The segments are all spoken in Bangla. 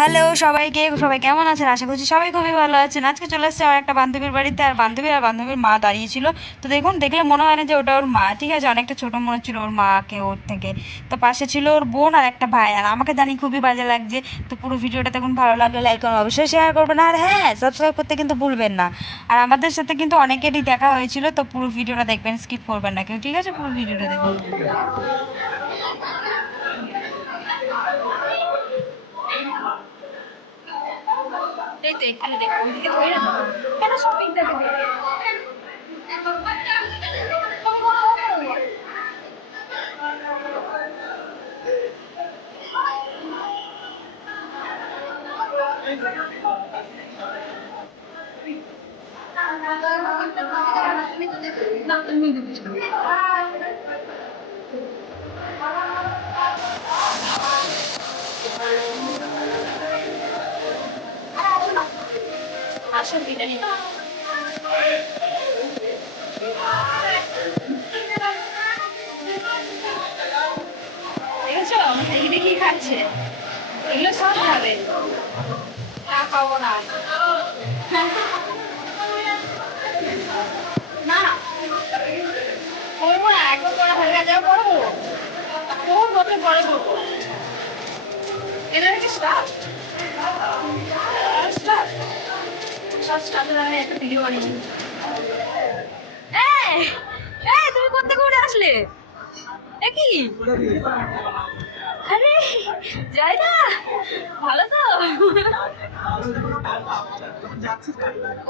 হ্যালো সবাইকে, সবাই কেমন আছেন? আশা করছি সবাই খুবই ভালো আছেন। আজকে চলে এসেছি আমার একটা বান্ধবীর বাড়িতে, আর বান্ধবীর মা দাঁড়িয়েছিল। তো দেখুন, দেখলে মনে হয় না যে ওটা ওর মা, ঠিক আছে? অনেকটা ছোট মনে হচ্ছিল ওর মাকে ওর থেকে। তো পাশে ছিল ওর বোন আর একটা ভাই, আর আমাকে জানি খুবই বাজে লাগছে। তো পুরো ভিডিওটা দেখুন, ভালো লাগলে লাইক করুন, অবশ্যই শেয়ার করবেন, আর হ্যাঁ, সাবস্ক্রাইব করতে কিন্তু ভুলবেন না। আর আমাদের সাথে কিন্তু অনেকেরই দেখা হয়েছিল, তো পুরো ভিডিওটা দেখবেন, স্কিপ করবেন না কেউ, ঠিক আছে? পুরো ভিডিওটা দেখুন। এই তো এখানে দেখো, ওইদিকে ধরে না কেন শপিংটাকে দেখে আসল বিরিয়ানি দেখেছো? দেখি দেখি খাচ্ছে, এগুলো সব খাবে। না খাবো না, না করবো না, একবার পরে হয়ে গেছে করবো, কোন বছর পরে করবো। এটা কি স্টার্ট স্টার্ট সব স্টার্টের আমি একটা ভিডিও বানিয়েছি। এই এই তুমি কোথা থেকে উঠে আসলে? এ কি? আরে যাই না, ভালো তো?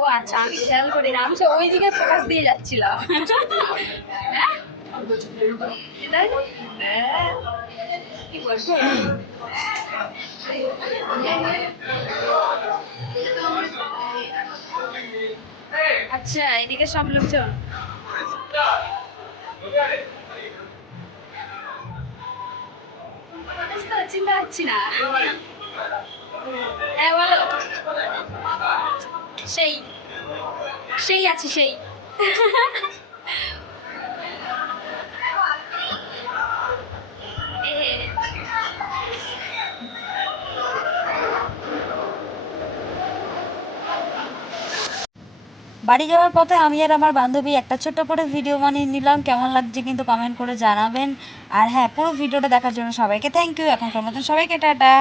ও আচ্ছা, আমি খেয়াল করি না, আমি সে ওইদিকে ফোকাস দিয়ে যাচ্ছিলাম। হ্যাঁ? তাই না? হ্যাঁ। কি বলবো? আচ্ছা, এদিকে সব লোকজন চিন্তা পাচ্ছি না। হ্যাঁ বলো। সেই সেই আছে সেই। বাড়ি যাওয়ার পথে আমি আর আমার বান্ধবী একটা ছোট্ট করে ভিডিও বানিয়ে নিলাম। কেমন লাগছে কিন্তু কমেন্ট করে জানাবেন। আর হ্যাঁ, পুরো ভিডিওটা দেখার জন্য সবাইকে থ্যাংক ইউ। এখনকার মতন সবাইকে টাটা।